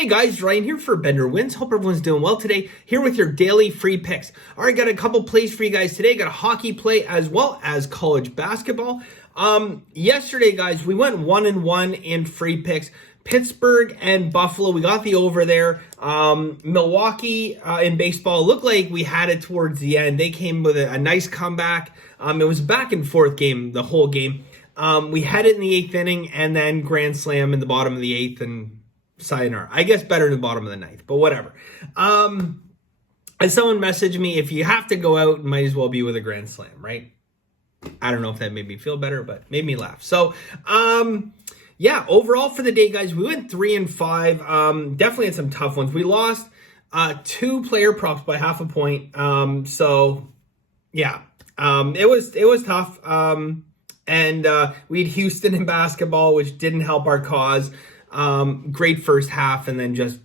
Hey guys, Ryan here for Bender Wins. Hope everyone's doing well today. Here with your daily free picks. All right, got a couple plays for you guys today. Got a hockey play as well as college basketball. Yesterday, guys, we went 1-1 in free picks. Pittsburgh and Buffalo, we got the over there. Milwaukee in baseball, looked like we had it towards the end. They came with a nice comeback. It was a back and forth game, the whole game. We had it in the 8th inning and then grand slam in the bottom of the 8th and sayonara. I guess better in the bottom of the 9th, but whatever. As someone messaged me, if you have to go out, might as well be with a grand slam, right? I don't know if that made me feel better, but made me laugh. So, yeah, overall for the day, guys, we went 3-5. Definitely had some tough ones. We lost 2 player props by half a point. So, yeah, it was tough. And we had Houston in basketball, which didn't help our cause. Great first half and then just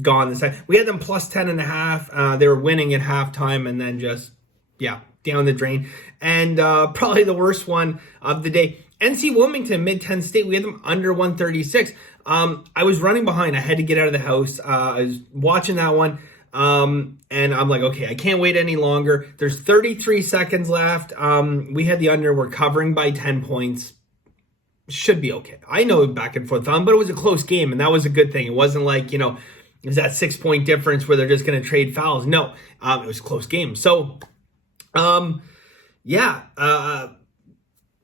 gone the second. We had them plus 10.5. They were winning at halftime and then just, yeah, down the drain. And probably the worst one of the day, NC Wilmington, Mid-10 State, we had them under 136. I was running behind. I had to get out of the house. I was watching that one. And I'm like, okay, I can't wait any longer. There's 33 seconds left. We had the under. We're covering by 10 points. Should be okay. I know back and forth, but it was a close game, and that was a good thing. It wasn't like, it was that 6-point difference where they're just going to trade fouls. No, it was a close game. So, then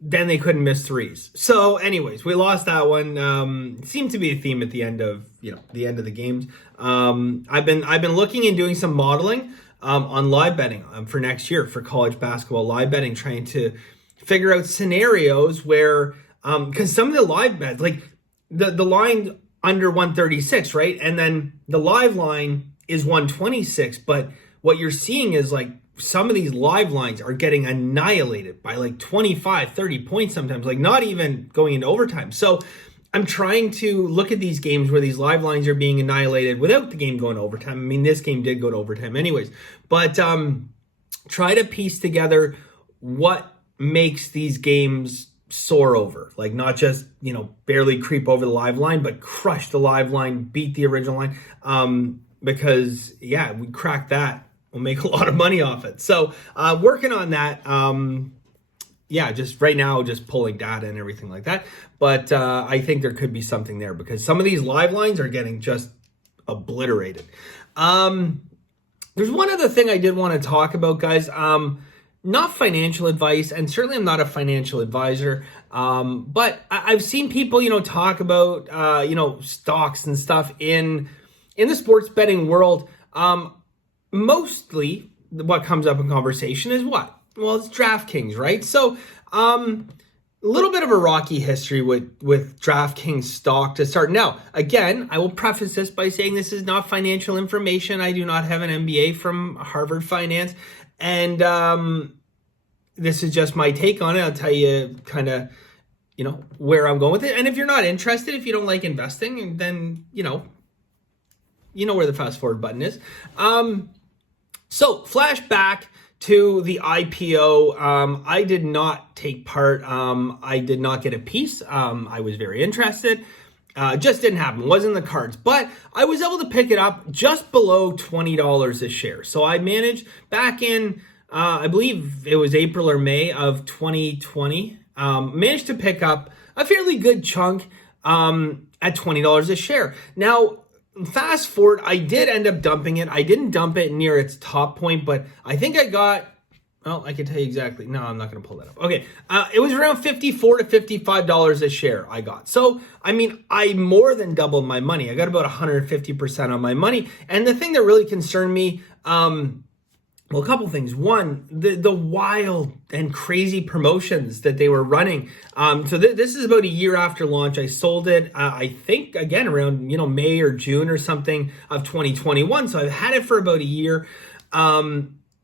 they couldn't miss threes. So anyways, we lost that one. Seemed to be a theme at the end of, the end of the games. I've been looking and doing some modeling, on live betting for next year for college basketball live betting, trying to figure out scenarios where, because some of the live bets, like the line under 136, right? And then the live line is 126. But what you're seeing is like some of these live lines are getting annihilated by like 25, 30 points sometimes, like not even going into overtime. So I'm trying to look at these games where these live lines are being annihilated without the game going to overtime. I mean, this game did go to overtime anyways. But try to piece together what makes these games soar over, like not just barely creep over the live line, but crush the live line, beat the original line, because we crack that, we'll make a lot of money off it. So working on that, just right now, just pulling data and everything like that. But I think there could be something there because some of these live lines are getting just obliterated. There's one other thing I did want to talk about, guys. Not financial advice, and certainly I'm not a financial advisor, but I've seen people, talk about, stocks and stuff in the sports betting world. Mostly what comes up in conversation is what? Well, it's DraftKings, right? So a little bit of a rocky history with DraftKings stock to start. Now, again, I will preface this by saying this is not financial information. I do not have an MBA from Harvard Finance. And this is just my take on it. I'll tell you kind of, where I'm going with it. And if you're not interested, if you don't like investing, then, you know where the fast forward button is. So flashback to the IPO. I did not take part. I did not get a piece. I was very interested. Just didn't happen. Wasn't in the cards. But I was able to pick it up just below $20 a share. So I managed back in, I believe it was April or May of 2020, managed to pick up a fairly good chunk at $20 a share. Now, fast forward, I did end up dumping it. I didn't dump it near its top point, but I think I got, well, I can tell you exactly. No, I'm not going to pull that up. Okay. It was around $54 to $55 a share I got. So, I mean, I more than doubled my money. I got about 150% on my money. And the thing that really concerned me, well, a couple things. One, the wild and crazy promotions that they were running. So this is about a year after launch. I sold it, I think, again, around, May or June or something of 2021. So I've had it for about a year.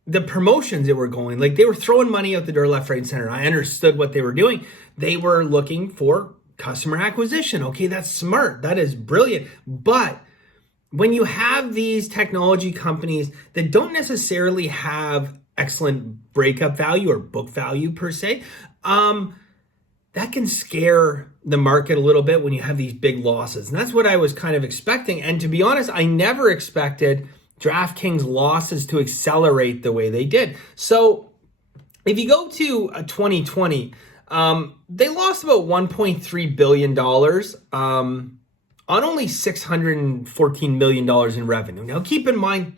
The promotions that were going, like they were throwing money out the door left, right, and center. I understood what they were doing. They were looking for customer acquisition. Okay, that's smart. That is brilliant. But when you have these technology companies that don't necessarily have excellent breakup value or book value per se, that can scare the market a little bit when you have these big losses. And that's what I was kind of expecting. And to be honest, I never expected DraftKings losses to accelerate the way they did. So if you go to 2020, they lost about $1.3 billion on only $614 million in revenue. Now, keep in mind,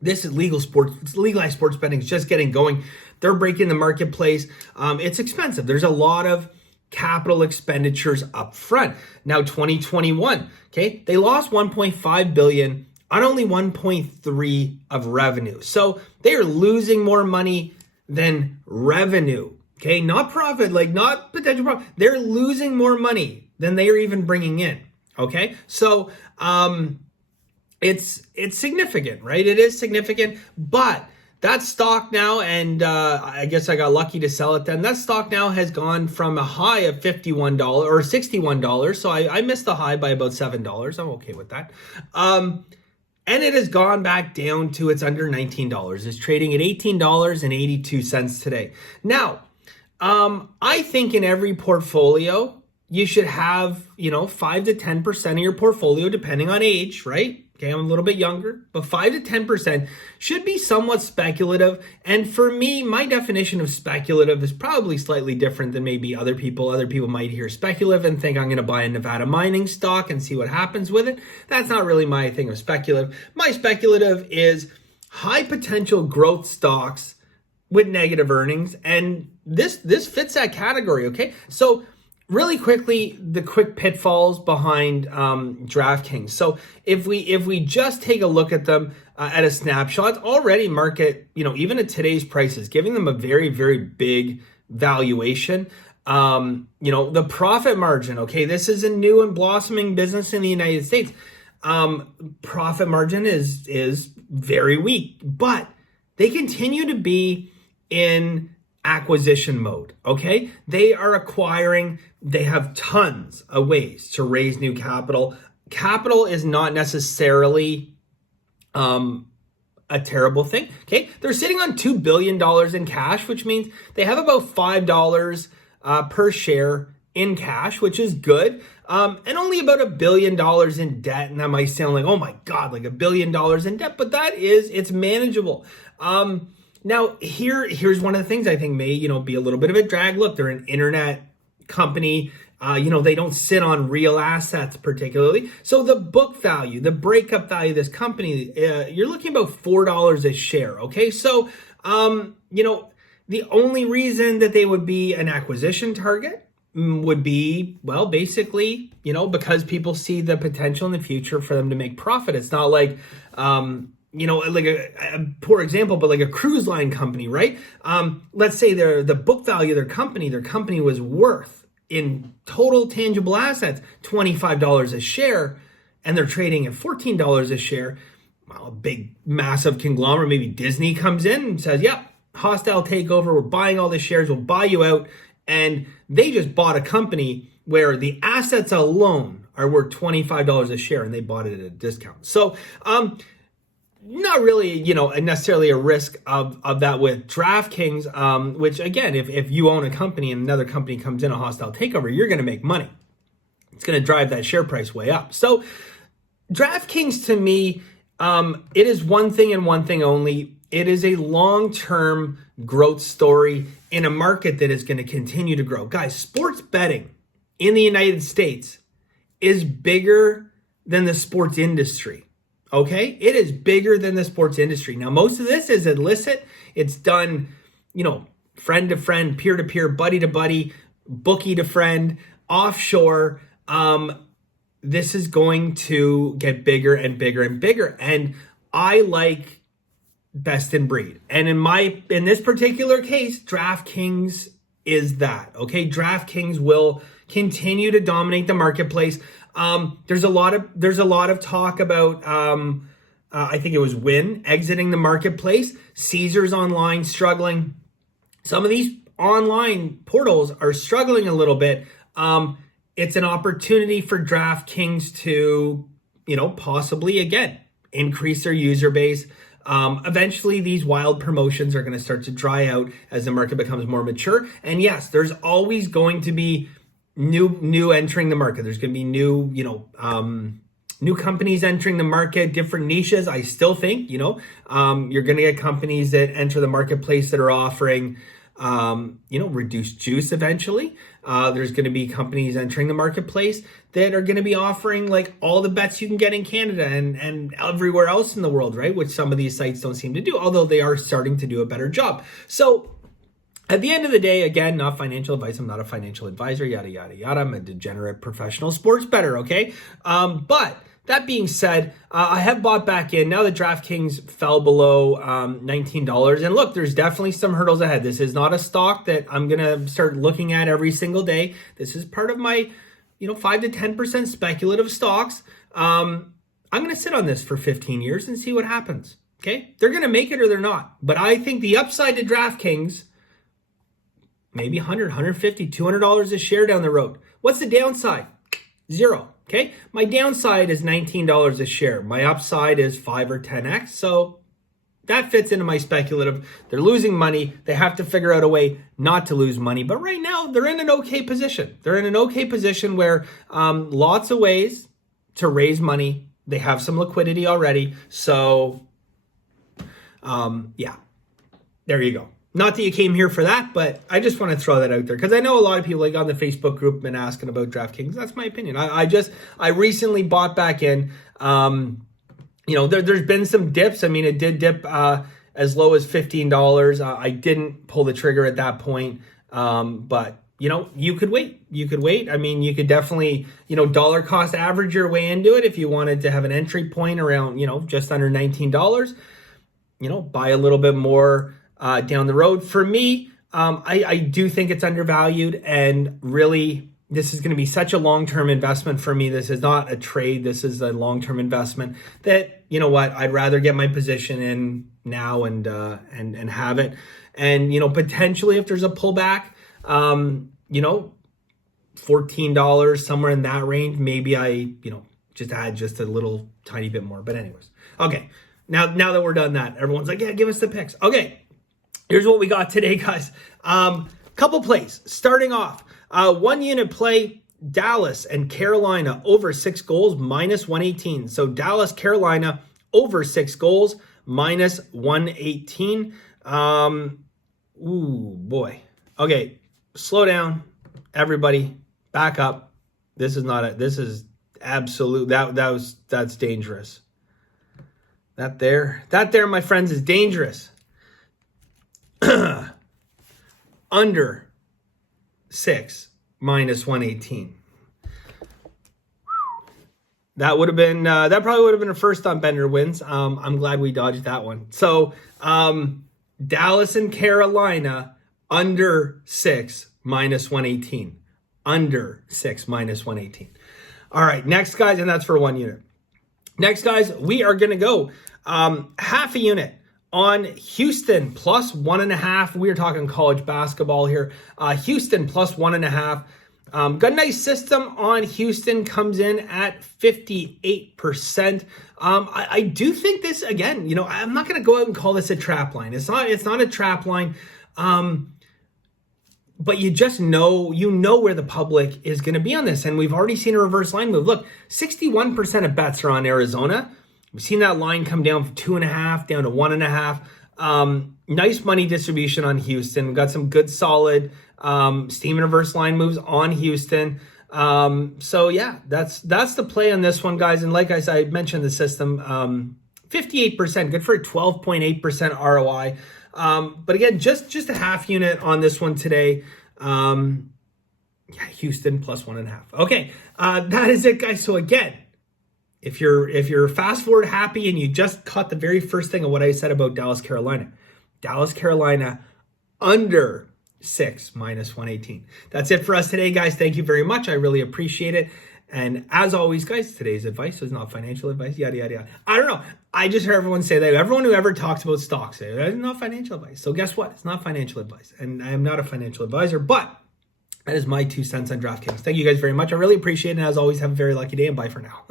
this is legal sports. It's legalized sports betting is just getting going. They're breaking the marketplace. It's expensive. There's a lot of capital expenditures up front. Now, 2021, okay, they lost $1.5 billion on only 1.3 of revenue. So they are losing more money than revenue. Okay, not profit, like not potential profit. They're losing more money than they are even bringing in. Okay, so it's significant, right? It is significant, but that stock now, and I guess I got lucky to sell it then. That stock now has gone from a high of $51 or $61. So I missed the high by about $7. I'm okay with that. And it has gone back down to it's under $19. It's trading at $18.82 today. Now, I think in every portfolio, you should have, 5 to 10% of your portfolio, depending on age, right? Okay, I'm a little bit younger, but 5 to 10% should be somewhat speculative. And for me, my definition of speculative is probably slightly different than maybe other people. Other people might hear speculative and think I'm going to buy a Nevada mining stock and see what happens with it. That's not really my thing of speculative. My speculative is high potential growth stocks with negative earnings. And this fits that category, okay? So really quickly, the quick pitfalls behind DraftKings. So if we just take a look at them at a snapshot, already market, even at today's prices, giving them a very, very big valuation. The profit margin, okay, this is a new and blossoming business in the United States. Profit margin is very weak, but they continue to be in acquisition mode, okay? They are acquiring, they have tons of ways to raise new capital. Capital is not necessarily a terrible thing, okay? They're sitting on $2 billion in cash, which means they have about $5 per share in cash, which is good, and only about $1 billion in debt. And that might sound like, oh my God, like $1 billion in debt, but it's manageable. Now, here's one of the things I think may, be a little bit of a drag. Look, they're an internet company. They don't sit on real assets particularly. So the book value, the breakup value of this company, you're looking about $4 a share. Okay. So, the only reason that they would be an acquisition target would be, well, basically, because people see the potential in the future for them to make profit. It's not like, like a poor example, but like a cruise line company, right? Let's say the book value of their company was worth in total tangible assets, $25 a share, and they're trading at $14 a share. Well, a big, massive conglomerate, maybe Disney comes in and says, yep, hostile takeover, we're buying all the shares, we'll buy you out. And they just bought a company where the assets alone are worth $25 a share, and they bought it at a discount. So, not really, necessarily a risk of that with DraftKings, which again, if you own a company and another company comes in a hostile takeover, you're going to make money. It's going to drive that share price way up. So DraftKings to me, it is one thing and one thing only. It is a long-term growth story in a market that is going to continue to grow. Guys, sports betting in the United States is bigger than the sports industry. Okay, it is bigger than the sports industry. Now, most of this is illicit. It's done, friend to friend, peer to peer, buddy to buddy, bookie to friend, offshore. This is going to get bigger and bigger and bigger. And I like best in breed. And in this particular case, DraftKings is that. Okay, DraftKings will continue to dominate the marketplace. There's a lot of talk about, I think it was Wynn exiting the marketplace, Caesars Online struggling. Some of these online portals are struggling a little bit. It's an opportunity for DraftKings to, possibly again, increase their user base. Eventually, these wild promotions are going to start to dry out as the market becomes more mature. And yes, there's always going to be new entering the market. There's going to be new companies entering the market, different niches. I still think, you're going to get companies that enter the marketplace that are offering, reduced juice eventually. There's going to be companies entering the marketplace that are going to be offering like all the bets you can get in Canada and everywhere else in the world, right? Which some of these sites don't seem to do, although they are starting to do a better job. So at the end of the day, again, not financial advice. I'm not a financial advisor, yada, yada, yada. I'm a degenerate professional sports bettor, okay? But that being said, I have bought back in now that DraftKings fell below $19. And look, there's definitely some hurdles ahead. This is not a stock that I'm going to start looking at every single day. This is part of my 5 to 10% speculative stocks. I'm going to sit on this for 15 years and see what happens. Okay? They're going to make it or they're not. But I think the upside to DraftKings, maybe $100, $150, $200 a share down the road. What's the downside? Zero. Okay? My downside is $19 a share. My upside is 5 or 10x. So that fits into my speculative. They're losing money. They have to figure out a way not to lose money. But right now, they're in an okay position. They're in an okay position where lots of ways to raise money. They have some liquidity already. So, there you go. Not that you came here for that, but I just want to throw that out there because I know a lot of people like on the Facebook group have been asking about DraftKings. That's my opinion. I recently bought back in. There's been some dips. I mean, it did dip as low as $15. I didn't pull the trigger at that point, but you could wait. You could wait. I mean, you could definitely dollar cost average your way into it if you wanted to have an entry point around just under $19. Buy a little bit more down the road. For me, I do think it's undervalued, and really this is going to be such a long-term investment for me. This is not a trade. This is a long-term investment that, I'd rather get my position in now and have it. And, potentially if there's a pullback, $14, somewhere in that range, maybe I, just add just a little tiny bit more. But anyways, okay. Now that we're done that, everyone's like, yeah, give us the picks. Okay. Here's what we got today, guys. Couple plays. Starting off, 1 unit play, Dallas and Carolina over 6 goals, minus 118. So Dallas, Carolina over 6 goals, minus 118. Ooh, boy. Okay, slow down, everybody. Back up. This is absolute. That's dangerous. That there, my friends, is dangerous. Under 6 minus 118. That would have been that probably would have been a first on Bender wins. I'm glad we dodged that one. So Dallas and Carolina under 6 minus 118. Under 6 minus 118. All right, next guys, and that's for 1 unit. Next guys, we are gonna go half a unit on Houston plus 1.5. We are talking college basketball here. Houston plus 1.5. Got a nice system on Houston, comes in at 58%. I do think this, again, I'm not going to go out and call this a trap line. It's not a trap line. But you just know, where the public is going to be on this. And we've already seen a reverse line move. Look, 61% of bets are on Arizona. We've seen that line come down from 2.5 down to 1.5. Nice money distribution on Houston. We've got some good, solid steam and reverse line moves on Houston. So yeah, that's the play on this one, guys. And like I said, I mentioned the system, 58%, good for a 12.8% ROI. But again, just a half unit on this one today. Houston plus 1.5. Okay, that is it, guys. So again, if you're fast forward happy and you just caught the very first thing of what I said about Dallas, Carolina under 6 minus 118. That's it for us today, guys. Thank you very much. I really appreciate it. And as always, guys, today's advice is not financial advice, yada, yada, yada. I don't know. I just heard everyone say that. Everyone who ever talks about stocks, it's not financial advice. So guess what? It's not financial advice. And I am not a financial advisor, but that is my 2 cents on DraftKings. Thank you guys very much. I really appreciate it. And as always, have a very lucky day and bye for now.